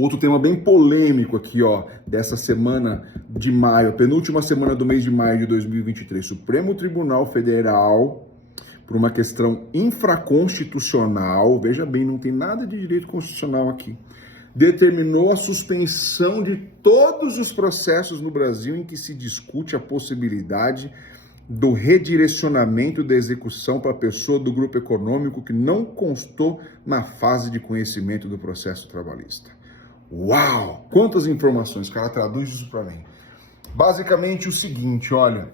Outro tema bem polêmico aqui, ó, dessa semana de maio, penúltima semana do mês de maio de 2023. Supremo Tribunal Federal, por uma questão infraconstitucional, veja bem, não tem nada de direito constitucional aqui, determinou a suspensão de todos os processos no Brasil em que se discute a possibilidade do redirecionamento da execução para a pessoa do grupo econômico que não constou na fase de conhecimento do processo trabalhista. Uau! Quantas informações, cara, traduz isso para mim. Basicamente o seguinte, olha,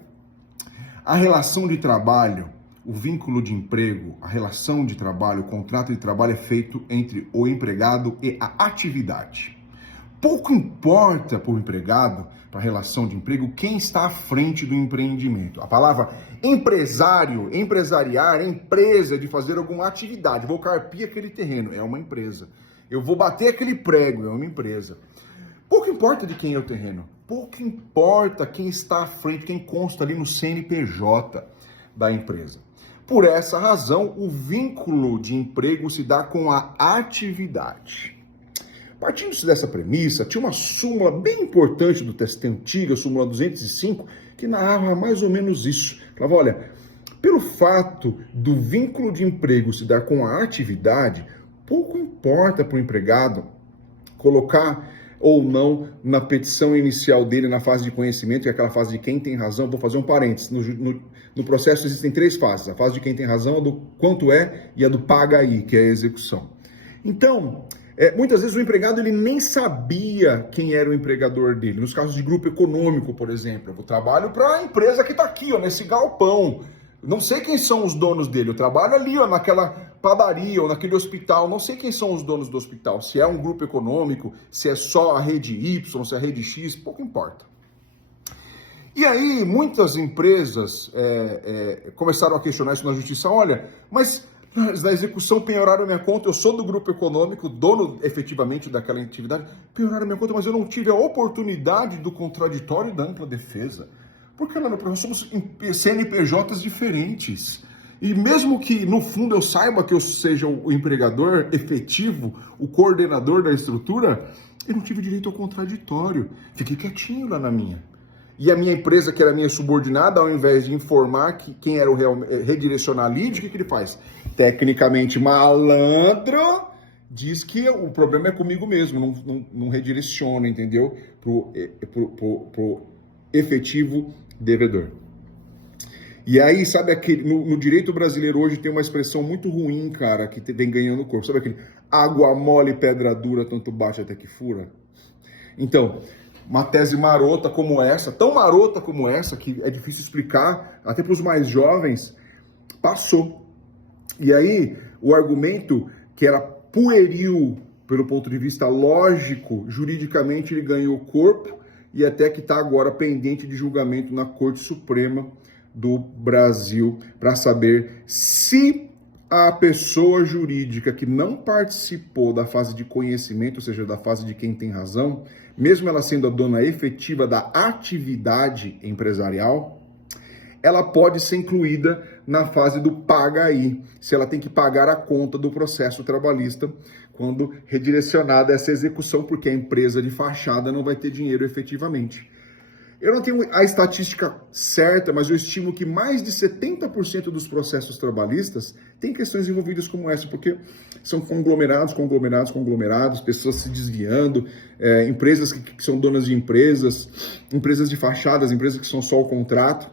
a relação de trabalho, o vínculo de emprego, a relação de trabalho, o contrato de trabalho é feito entre o empregado e a atividade. Pouco importa para o empregado, para a relação de emprego, quem está à frente do empreendimento. A palavra empresário, empresariar, empresa de fazer alguma atividade. Vou carpir aquele terreno, é uma empresa. Eu vou bater aquele prego, é uma empresa. Pouco importa de quem é o terreno. Pouco importa quem está à frente, quem consta ali no CNPJ da empresa. Por essa razão, o vínculo de emprego se dá com a atividade. Partindo-se dessa premissa, tinha uma súmula bem importante do TST antiga, a súmula 205, que narrava mais ou menos isso. Falava, olha, pelo fato do vínculo de emprego se dar com a atividade, pouco importa para o empregado colocar ou não na petição inicial dele, na fase de conhecimento, que é aquela fase de quem tem razão. Vou fazer um parênteses. No processo existem 3 fases. A fase de quem tem razão, a do quanto é, e a do paga aí, que é a execução. Então, muitas vezes o empregado ele nem sabia quem era o empregador dele. Nos casos de grupo econômico, por exemplo, eu trabalho para a empresa que está aqui, ó, nesse galpão. Não sei quem são os donos dele. Eu trabalho ali, ó, naquela padaria ou naquele hospital. Não sei quem são os donos do hospital. Se é um grupo econômico, se é só a rede Y, se é a rede X, pouco importa. E aí, muitas empresas começaram a questionar isso na justiça. Olha, mas na execução penhoraram minha conta, eu sou do grupo econômico, dono efetivamente daquela atividade, penhoraram minha conta, mas eu não tive a oportunidade do contraditório e da ampla defesa. Porque nós somos CNPJs diferentes. E mesmo que no fundo eu saiba que eu seja o empregador efetivo, o coordenador da estrutura, eu não tive direito ao contraditório. Fiquei quietinho lá na minha. E a minha empresa, que era minha subordinada, ao invés de informar quem era o redirecionar lead, o que ele faz? Tecnicamente malandro, diz que o problema é comigo mesmo, não redireciona, entendeu? Pro efetivo devedor. E aí, sabe, no direito brasileiro hoje tem uma expressão muito ruim, cara, que vem ganhando corpo. Sabe aquele água mole, pedra dura, tanto bate até que fura? Então, uma tese marota como essa, tão marota como essa, que é difícil explicar, até para os mais jovens, passou. E aí, o argumento que era pueril, pelo ponto de vista lógico, juridicamente ele ganhou corpo, e até que está agora pendente de julgamento na Corte Suprema do Brasil, para saber se a pessoa jurídica que não participou da fase de conhecimento, ou seja, da fase de quem tem razão, mesmo ela sendo a dona efetiva da atividade empresarial, ela pode ser incluída na fase do paga aí, se ela tem que pagar a conta do processo trabalhista quando redirecionada essa execução, porque a empresa de fachada não vai ter dinheiro efetivamente. Eu não tenho a estatística certa, mas eu estimo que mais de 70% dos processos trabalhistas têm questões envolvidas como essa, porque são conglomerados, pessoas se desviando, empresas que são donas de empresas de fachadas, empresas que são só o contrato.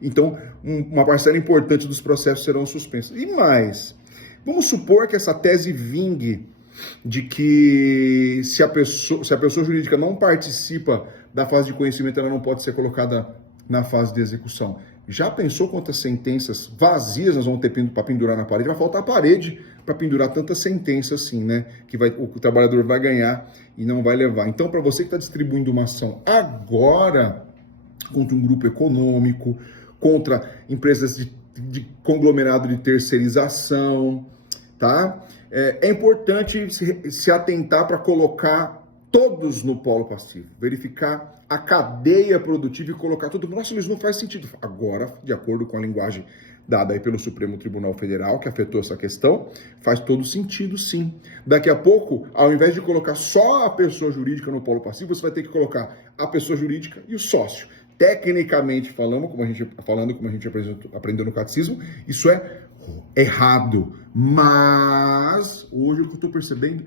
Então, uma parcela importante dos processos serão suspensos. E mais, vamos supor que essa tese vingue de que se a pessoa jurídica não participa da fase de conhecimento, ela não pode ser colocada na fase de execução. Já pensou quantas sentenças vazias nós vamos ter para pendurar na parede? Vai faltar parede para pendurar tantas sentenças assim, né? Que o trabalhador vai ganhar e não vai levar. Então, para você que está distribuindo uma ação agora contra um grupo econômico, contra empresas de conglomerado de terceirização, tá? É importante se atentar para colocar todos no polo passivo, verificar a cadeia produtiva e colocar todo mundo. Nossa, mas não faz sentido. Agora, de acordo com a linguagem dada aí pelo Supremo Tribunal Federal, que afetou essa questão, faz todo sentido, sim. Daqui a pouco, ao invés de colocar só a pessoa jurídica no polo passivo, você vai ter que colocar a pessoa jurídica e o sócio. Tecnicamente falando, como a gente aprendeu no catecismo, isso é errado. Mas, hoje o que eu estou percebendo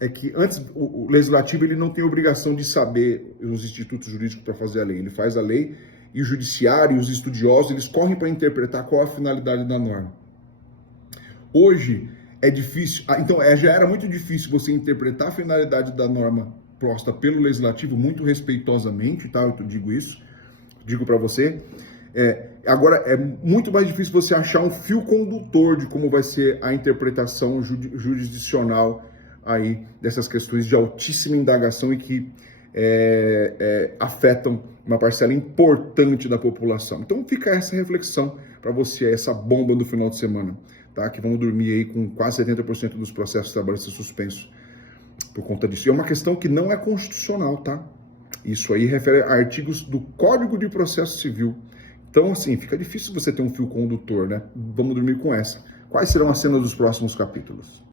é que antes o legislativo ele não tem obrigação de saber os institutos jurídicos para fazer a lei. Ele faz a lei e o judiciário, os estudiosos, eles correm para interpretar qual a finalidade da norma. Hoje é difícil, então já era muito difícil você interpretar a finalidade da norma posta pelo legislativo muito respeitosamente, tá? Eu digo isso, digo para você. Agora é muito mais difícil você achar um fio condutor de como vai ser a interpretação jurisdicional aí dessas questões de altíssima indagação e que afetam uma parcela importante da população. Então fica essa reflexão para você, essa bomba do final de semana, tá? Que vamos dormir aí com quase 70% dos processos trabalhistas suspensos por conta disso. E é uma questão que não é constitucional, tá? Isso aí refere a artigos do Código de Processo Civil. Então, assim, fica difícil você ter um fio condutor, né? Vamos dormir com essa. Quais serão as cenas dos próximos capítulos?